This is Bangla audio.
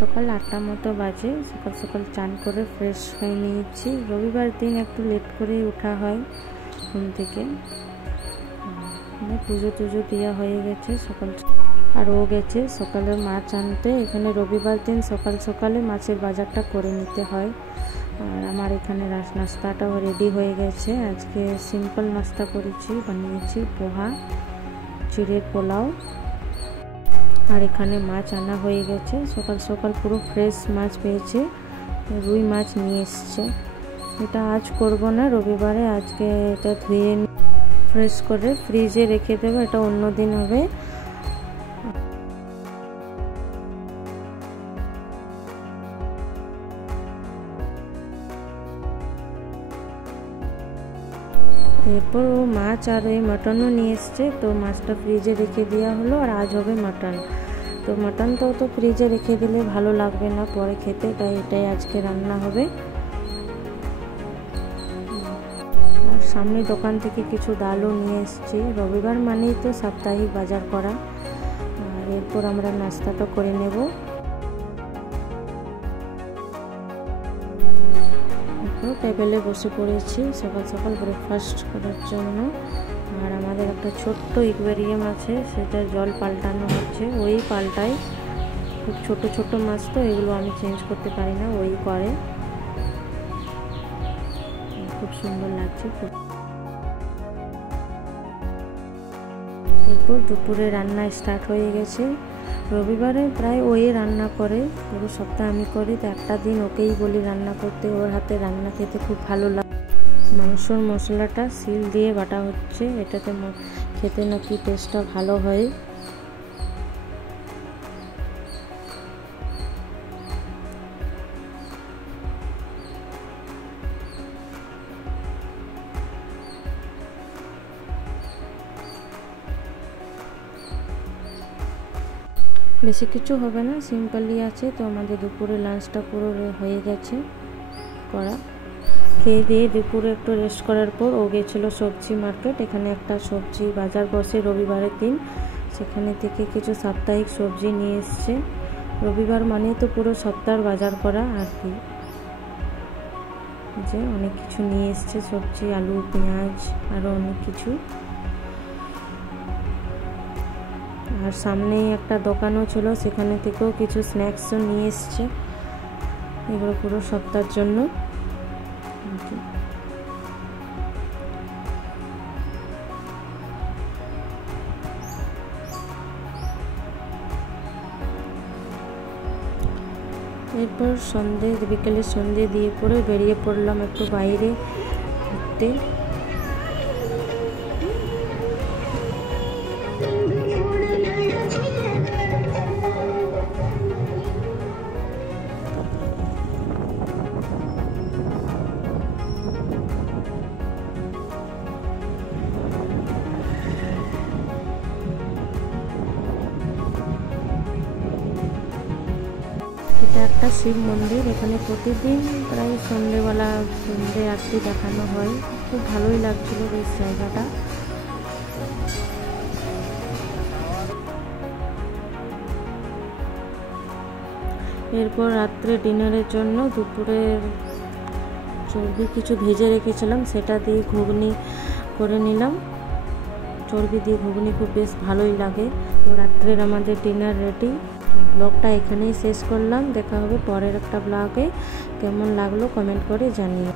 সকাল 8টার মতো বাজে। সকাল সকাল চান করে ফ্রেশ হয়ে নিয়েছি। রবিবার দিন একটু লেট করে ওঠা হয় ঘুম থেকে। পুজো টুজো দেওয়া হয়ে গেছে সকাল, আর ও গেছে সকালে মাছ আনতে। এখানে রবিবার দিন সকাল সকালে মাছের বাজারটা করে নিতে হয়। আর আমার এখানে নাস্তাটাও রেডি হয়ে গেছে। আজকে সিম্পল নাস্তা করেছি, বানিয়েছি পোহা, চিড়ের পোলাও। আর এখানে মাছ আনা হয়ে গেছে। সকাল সকাল পুরো ফ্রেশ মাছ পেয়েছে, রুই মাছ নিয়ে এসছে। এটা আজ করব না, রবিবারে আজকে এটা ধুয়ে ফ্রেশ করে ফ্রিজে রেখে দেবো, এটা অন্য দিন হবে। এরপর ও মাছ আর এই মাটনও নিয়ে এসছে, তো মাছটা ফ্রিজে রেখে দেওয়া হলো। আর আজ হবে মাটন, তো মাটনটাও তো ফ্রিজে রেখে দিলে ভালো লাগবে না পরে খেতে, তাই এটাই আজকে রান্না হবে। আর সামনে দোকান থেকে কিছু ডালও নিয়ে এসছি, রবিবার মানেই তো সাপ্তাহিক বাজার করা। আর এরপর আমরা নাস্তাটা করে নেব। টেবিলে বসে পড়েছি সকাল সকাল ব্রেকফাস্ট করার জন্য। আর আমাদের একটা ছোট্ট অ্যাকোয়ারিয়াম আছে, সেটা জল পাল্টানো হচ্ছে, ওই পাল্টায়। খুব ছোট ছোট মাছ তো, এগুলো আমি চেঞ্জ করতে পারি না, ওই করে। খুব সুন্দর লাগছে। এরপর দুপুরে রান্না স্টার্ট হয়ে গেছে। রবিবারে প্রায় ওই রান্না করে, পুরো সপ্তাহ আমি করি, তো একটা দিন ওকেই বলি রান্না করতে। ওর হাতে রান্না খেতে খুব ভালো লাগে। মাংসর মশলাটা শিল দিয়ে বাটা হচ্ছে, এটাতে খেতে নাকি টেস্টটা ভালো হয়। বেশি কিছু হবে না, সিম্পলই আছে। তো আমাদের দুপুরে লাঞ্চটা পুরো হয়ে গেছে করা। খেয়ে দিয়ে দুপুরে একটু রেস্ট করার পর ও গেছিলো সবজি মার্কেট। এখানে একটা সবজি বাজার বসে রবিবারের দিন, সেখানে থেকে কিছু সাপ্তাহিক সবজি নিয়ে এসছে। রবিবার মানেই তো পুরো সপ্তাহের বাজার করা আর কি। যে অনেক কিছু নিয়ে এসছে সবজি, আলু, পেঁয়াজ, আরও অনেক কিছু। আর সামনেই একটা দোকানও ছিল, সেখানে থেকেও কিছু স্ন্যাক্সও নিয়ে এসছে, এগুলো পুরো সপ্তাহের জন্য। এরপর বিকেলে সন্ধে দিয়ে পরে বেরিয়ে পড়লাম একটু বাইরে ঘুরতে। এটা একটা শিব মন্দির, এখানে প্রতিদিন প্রায় সন্ধ্যে আরতি দেখানো হয়। খুব ভালোই লাগছিল বেশ জায়গাটা। এরপর রাত্রে ডিনারের জন্য দুপুরের চর্বি কিছু ভেজে রেখেছিলাম, সেটা দিয়ে ঘুগনি করে নিলাম। চর্বি দিয়ে ঘুগনি খুব বেশ ভালোই লাগে। তো রাত্রের আমাদের ডিনার রেডি। ব্লগটা এখানেই শেষ করলাম, দেখা হবে পরের একটা ব্লগে। কেমন লাগলো কমেন্ট করে জানিও।